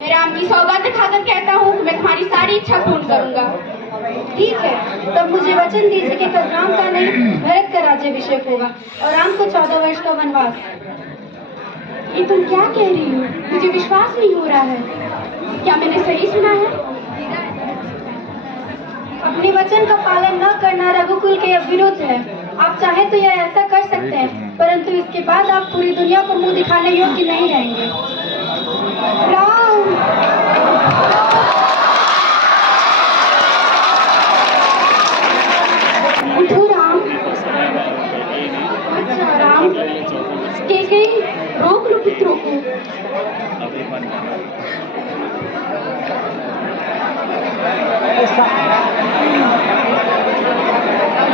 मैं राम की सौगात खाकर कहता हूँ कि मैं तुम्हारी सारी इच्छा पूर्ण करूंगा। ठीक है, तब मुझे वचन दीजिए कि कल राम का नहीं भरत का राज्याभिषेक होगा और राम को 14 वर्ष का वनवास। ये तुम क्या कह रही हो? मुझे विश्वास नहीं हो रहा है। क्या मैंने सही सुना है? अपने वचन का पालन न करना रघुकुल के विरुद्ध है। आप चाहे तो यह ऐसा कर सकते हैं, परंतु इसके बाद आप पूरी दुनिया को मुंह दिखाने योग्य नहीं रहेंगे। राम! उठो राम। अच्छा राम, कैसे रोक लो पुत्रों को।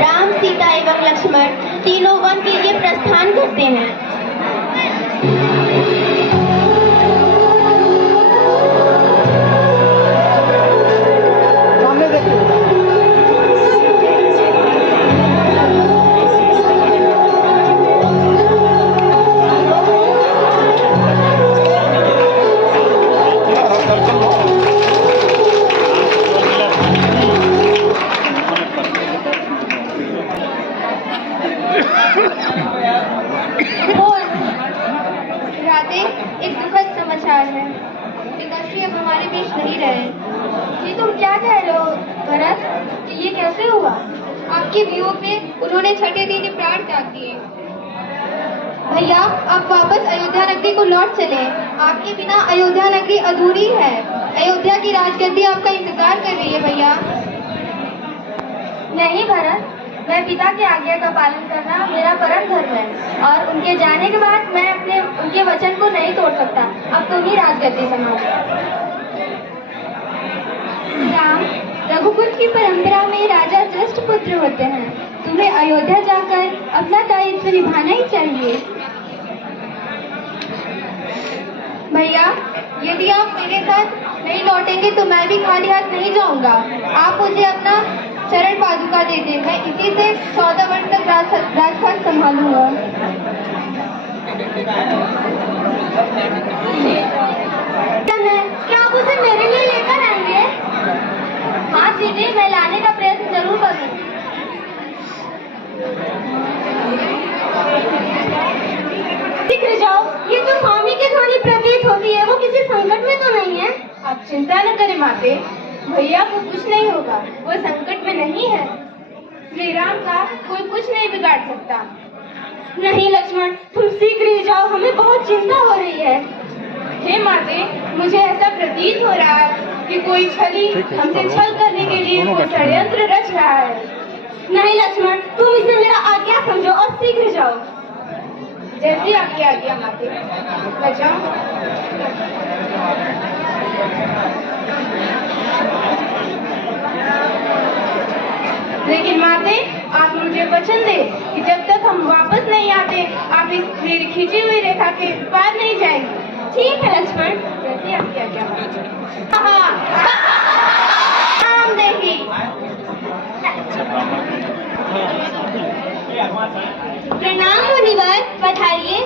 राम, सीता एवं लक्ष्मण तीनों वन के लिए प्रस्थान करते हैं। राधे, एक दुखद समाचार है। पिताश्री अब हमारे बीच नहीं रहे। ये तुम क्या कह रहे हो भरत? कि ये कैसे हुआ? आपके वियोग में उन्होंने छठे दिन ही प्राण त्याग दिए। भैया, आप वापस अयोध्या नगरी को लौट चले। आपके बिना अयोध्या नगरी अधूरी है। अयोध्या की राजगद्दी आपका इंतजार कर रही है भैया। नहीं भरत, मैं पिता की आज्ञा का पालन करना मेरा परम धर्म है और उनके जाने के बाद मैं उनके वचन को नहीं तोड़ सकता। अब तुम ही राजगद्दी संभालो। राम, रघुकुल की परंपरा में राजा ज्येष्ठ पुत्र होते हैं। तुम्हें अयोध्या जाकर अपना दायित्व निभाना ही चाहिए। भैया, यदि आप मेरे साथ नहीं लौटेंगे तो मैं भी खाली हाथ नहीं जाऊंगा। आप मुझे अपना चरण पादुका दे दें, मैं इसी से 14 वर्ष तक राजपाट संभालूंगा। क्या आप उसे मेरे लिए लेकर आएंगे? हाँ दीदी, मैं लाने का प्रयत्न जरूर करूँगी। शीघ्र जाओ, ये जो स्वामी की ध्वनि प्रतीत होती है वो किसी संकट में तो नहीं है? आप चिंता न करें माते, भैया को कुछ नहीं होगा, वो संकट में नहीं है। श्री राम का कोई कुछ नहीं बिगाड़ सकता। नहीं लक्ष्मण, तुम शीघ्र ही जाओ, हमें बहुत चिंता हो रही है। हे माते, मुझे ऐसा प्रतीत हो रहा है कि कोई छली हमसे छल करने के लिए कोई षड्यंत्र रच रहा है। नहीं लक्ष्मण, तुम इसे मेरा आज्ञा समझो और शीघ्र जाओ। जैसी आपकी आज्ञा माते। बचाओ। लेकिन माते, आप मुझे वचन दे कि जब तक हम वापस नहीं आते आप इस मेरी खींची हुई रेखा के पार नहीं जाएंगे। ठीक है लक्ष्मण, जैसे आपकी आज्ञा माते। राम देवी। प्रणाम मुनिवर, पधारिए।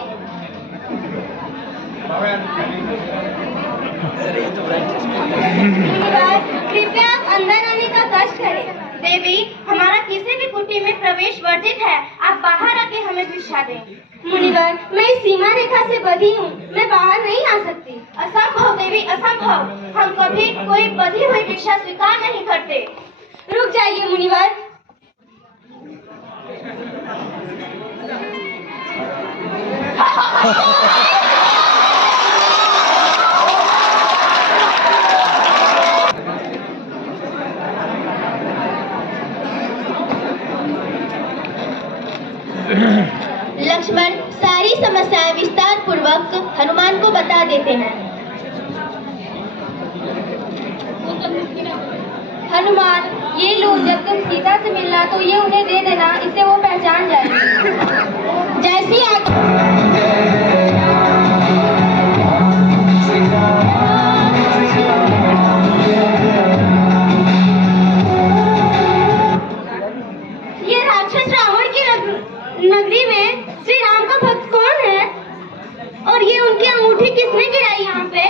मुनिवर, कृपया आप अंदर आने का कष्ट करें। देवी, हमारा किसी भी कुटी में प्रवेश वर्जित है। आप बाहर आके हमें भिक्षा दें। मुनिवर, मैं सीमा रेखा से बंधी हूँ, मैं बाहर नहीं आ सकती। असंभव देवी, असंभव। हम कभी कोई बंधी हुई भिक्षा स्वीकार नहीं करते। रुक जाइए मुनिवर। लक्ष्मण सारी समस्याएं विस्तार पूर्वक हनुमान को बता देते हैं। हनुमान, ये लो, जब तुम सीता से मिलना तो ये उन्हें दे देना, इससे वो पहचान जाएंगे। जैसी ये राक्षस रावण की नगरी में श्री राम का भक्त कौन है? और ये उनकी अंगूठी किसने गिराई यहाँ पे?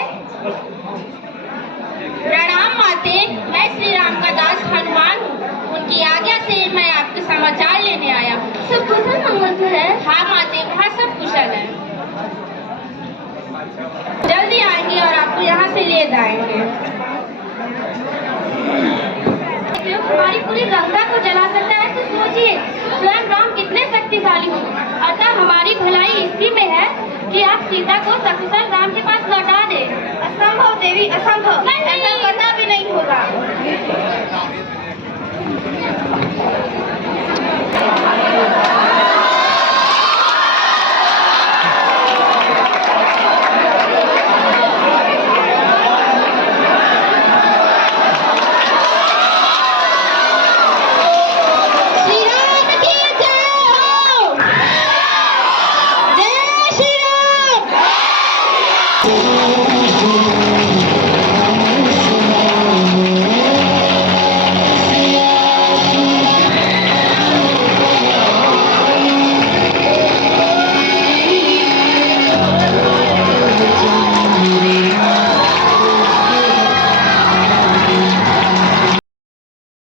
प्रणाम माते, मैं श्री राम का दास हनुमान हूँ। उनकी आज्ञा से मैं आपके समाचार लेने आया हूँ। सब कुशल मंगल तो है? हाँ माते, वहाँ सब कुशल है। जल्दी आएंगे और आपको यहाँ से ले जाएंगे। हमारी पूरी गंगा को जला सकता है तो सोचिए स्वयं राम कितने शक्तिशाली हो। अतः हमारी भलाई इसी में है कि आप सीता को सकुशल राम के पास लौटा दें।